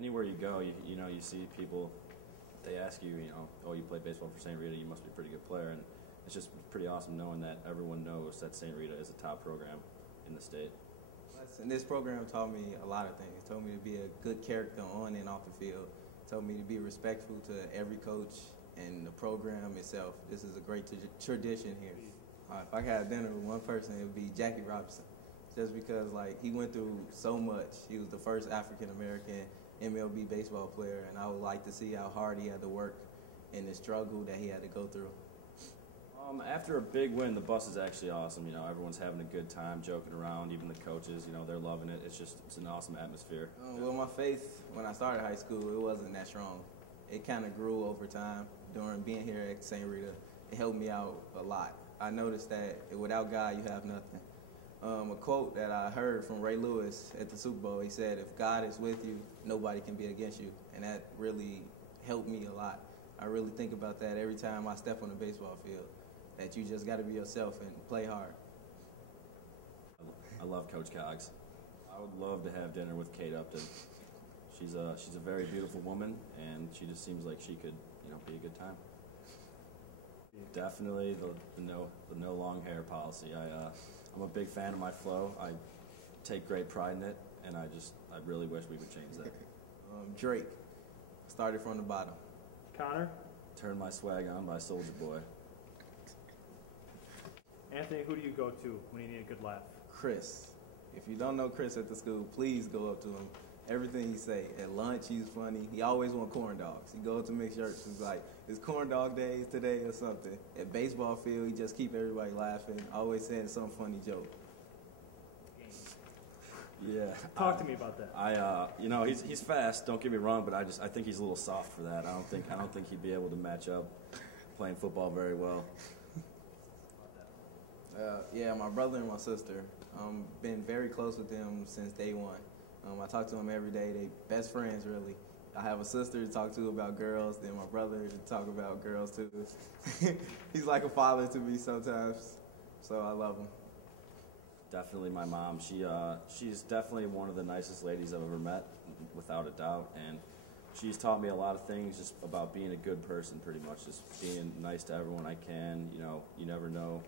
Anywhere you go, you see people, they ask you, oh, you play baseball for St. Rita, you must be a pretty good player. And it's just pretty awesome knowing that everyone knows that St. Rita is a top program in the state. And this program taught me a lot of things. It taught me to be a good character on and off the field. It taught me to be respectful to every coach and the program itself. This is a great tradition here. If I could have dinner with one person, it would be Jackie Robinson. Just because, he went through so much. He was the first African-American MLB baseball player, and I would like to see how hard he had to work and the struggle that he had to go through. After a big win, the bus is actually awesome. Everyone's having a good time, joking around. Even the coaches, they're loving it. It's an awesome atmosphere. Well, my faith, when I started high school, it wasn't that strong. It kind of grew over time during being here at St. Rita. It helped me out a lot. I noticed that without God, you have nothing. A quote that I heard from Ray Lewis at the Super Bowl, he said, if God is with you, nobody can be against you. And that really helped me a lot. I really think about that every time I step on the baseball field, that you just got to be yourself and play hard. I love Coach Cogs. I would love to have dinner with Kate Upton. She's a very beautiful woman, and she just seems like she could, be a good time. Definitely the no long hair policy. I'm a big fan of my flow. I take great pride in it, and I really wish we would change that. Drake, started from the bottom. Connor? Turn my swag on by Soulja Boy. Anthony, who do you go to when you need a good laugh? Chris. If you don't know Chris at the school, please go up to him. Everything he say. At lunch, he's funny. He always want corn dogs. He goes to make shirts. He's like, it's corn dog days today or something. At baseball field, he just keep everybody laughing. Always saying some funny joke. Yeah. Talk to me about that. He's fast. Don't get me wrong, but I think he's a little soft for that. I don't think he'd be able to match up playing football very well. Yeah, my brother and my sister. Been very close with them since day one. I talk to them every day. They best friends, really. I have a sister to talk to about girls, then my brother to talk about girls, too. He's like a father to me sometimes, so I love him. Definitely my mom. She's definitely one of the nicest ladies I've ever met, without a doubt, and she's taught me a lot of things just about being a good person, pretty much, just being nice to everyone I can. You never know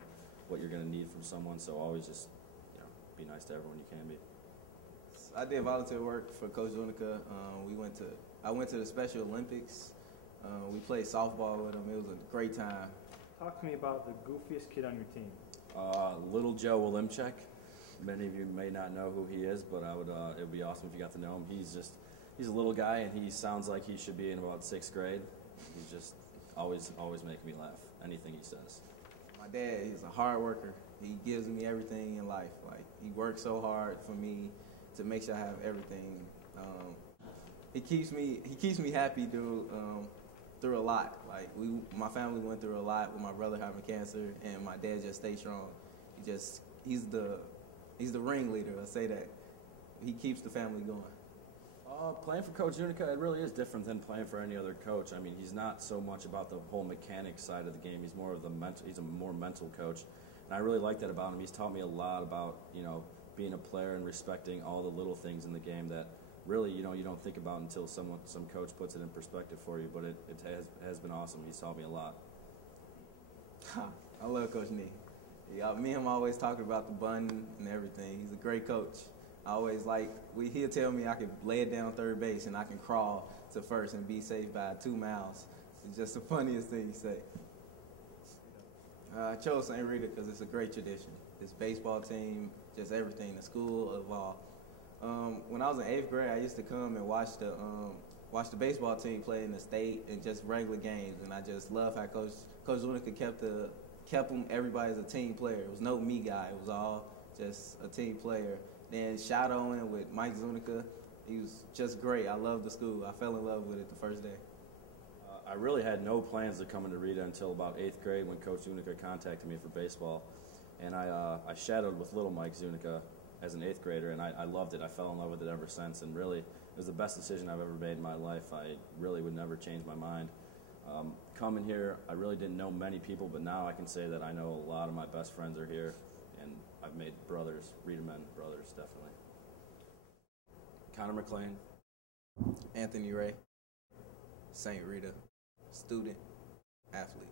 what you're going to need from someone, so always just be nice to everyone you can be. I did volunteer work for Coach Zunica. I went to the Special Olympics. We played softball with him. It was a great time. Talk to me about the goofiest kid on your team. Little Joe Wilimchek. Many of you may not know who he is, but it would be awesome if you got to know him. He's a little guy, and he sounds like he should be in about 6th grade. He's just always making me laugh, anything he says. My dad, he's a hard worker. He gives me everything in life. He works so hard for me to make sure I have everything. He keeps me happy through a lot. My family went through a lot with my brother having cancer, and my dad just stayed strong. He's the ringleader. I say that. He keeps the family going. Playing for Coach Zunica, it really is different than playing for any other coach. I mean, he's not so much about the whole mechanics side of the game. He's more of he's a more mental coach, and I really like that about him. He's taught me a lot about being a player and respecting all the little things in the game that really you don't think about until some coach puts it in perspective for you. But it has been awesome. He's taught me a lot. I love Coach Nee. Me and him always talking about the bun and everything. He's a great coach. I always he'll tell me I can lay it down third base and I can crawl to first and be safe by 2 miles. It's just the funniest thing he say. I chose St. Rita because it's a great tradition. This baseball team, just everything, the school of all. When I was in 8th grade, I used to come and watch the baseball team play in the state and just regular games, and I just love how Coach Zunica kept them everybody as a team player. It was no me guy. It was all just a team player. Then shadowing with Mike Zunica, he was just great. I loved the school. I fell in love with it the first day. I really had no plans of coming to Rita until about 8th grade when Coach Zunica contacted me for baseball. And I shadowed with little Mike Zunica as an 8th grader, and I loved it. I fell in love with it ever since, and really, it was the best decision I've ever made in my life. I really would never change my mind. Coming here, I really didn't know many people, but now I can say that I know a lot of my best friends are here, and I've made brothers, Rita men brothers, definitely. Connor McLean. Anthony Ray, St. Rita, student, athlete.